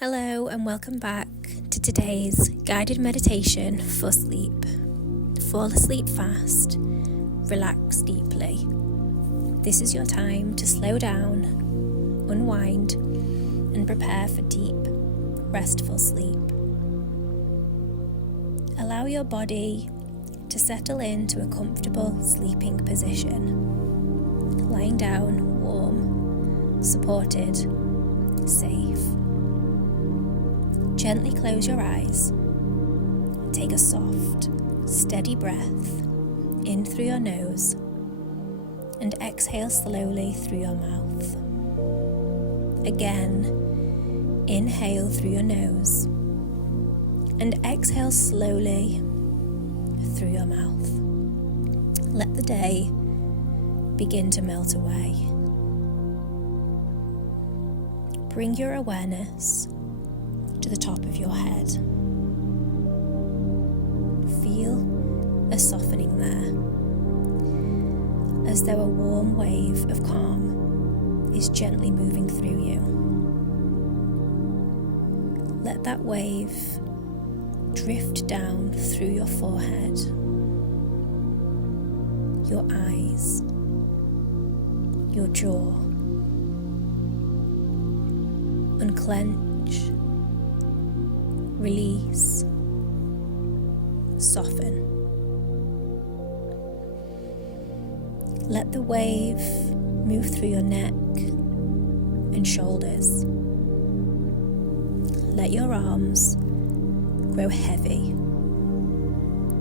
Hello and welcome back to today's guided meditation for sleep. Fall asleep fast, relax deeply. This is your time to slow down, unwind, and prepare for deep, restful sleep. Allow your body to settle into a comfortable sleeping position, lying down warm, supported, safe. Gently close your eyes. Take a soft, steady breath in through your nose and exhale slowly through your mouth. Again, inhale through your nose and exhale slowly through your mouth. Let the day begin to melt away. Bring your awareness to the top of your head. Feel a softening there, as though a warm wave of calm is gently moving through you. Let that wave drift down through your forehead, your eyes, your jaw. Unclench, release, soften. Let the wave move through your neck and shoulders. Let your arms grow heavy,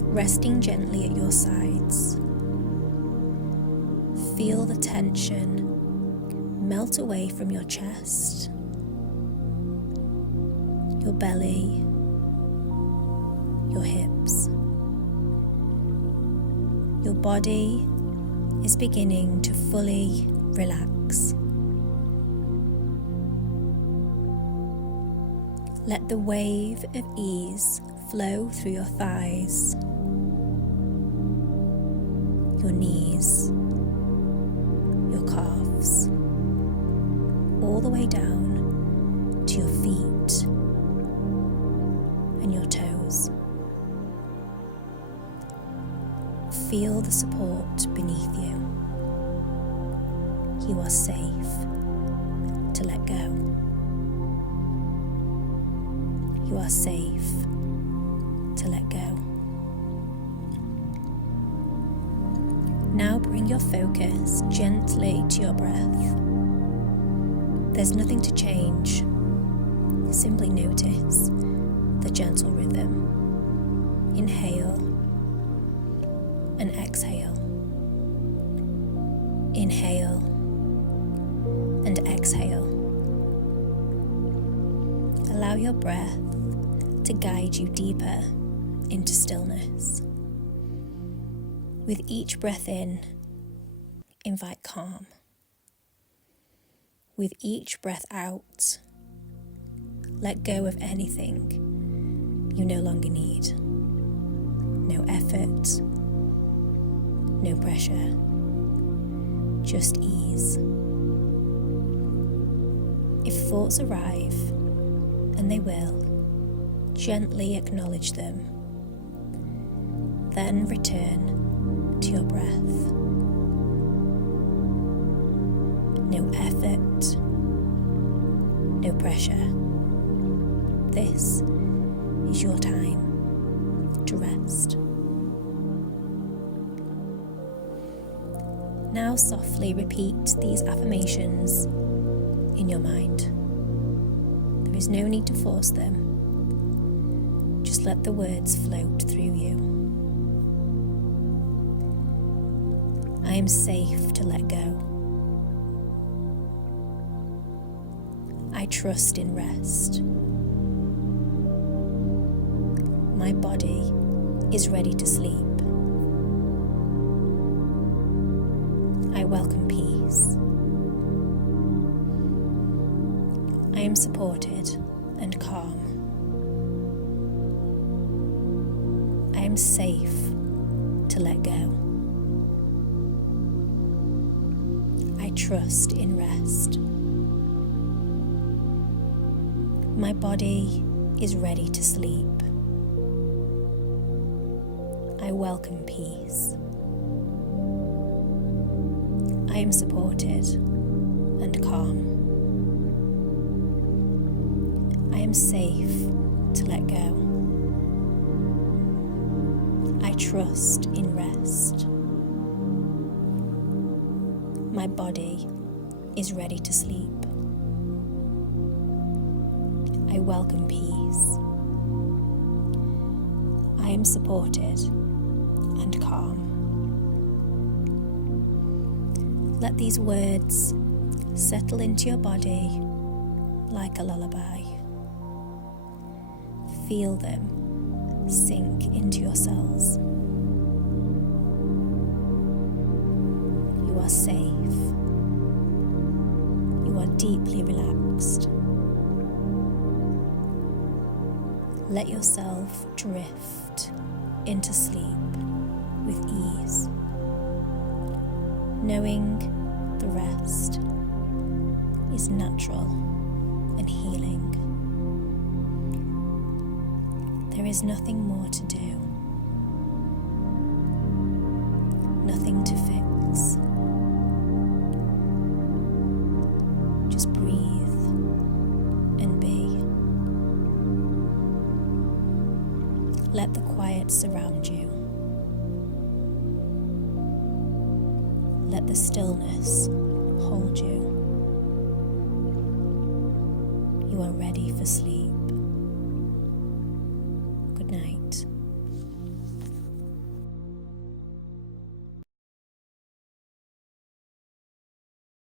resting gently at your sides. Feel the tension melt away from your chest, your belly, your hips. Your body is beginning to fully relax. Let the wave of ease flow through your thighs, your knees, your calves, all the way down to your feet and your toes. Feel the support beneath you. You are safe to let go. You are safe to let go. Now bring your focus gently to your breath. There's nothing to change. Simply notice the gentle rhythm. Inhale and exhale. Inhale and exhale. Allow your breath to guide you deeper into stillness. With each breath in, invite calm. With each breath out, let go of anything you no longer need. No effort, no pressure, just ease. If thoughts arrive, and they will, gently acknowledge them. Then return to your breath. No effort, no pressure. This is your time to rest. Now softly repeat these affirmations in your mind. There is no need to force them. Just let the words float through you. I am safe to let go. I trust in rest. My body is ready to sleep. I welcome peace. I am supported and calm. I am safe to let go. I trust in rest. My body is ready to sleep. I welcome peace. I am supported and calm. I am safe to let go. I trust in rest. My body is ready to sleep. I welcome peace. I am supported and calm. Let these words settle into your body like a lullaby. Feel them sink into your cells. You are safe. You are deeply relaxed. Let yourself drift into sleep with ease, knowing the rest is natural and healing. There is nothing more to do, nothing to fix. Just breathe and be. Let the quiet surround you. Let the stillness hold you. You are ready for sleep.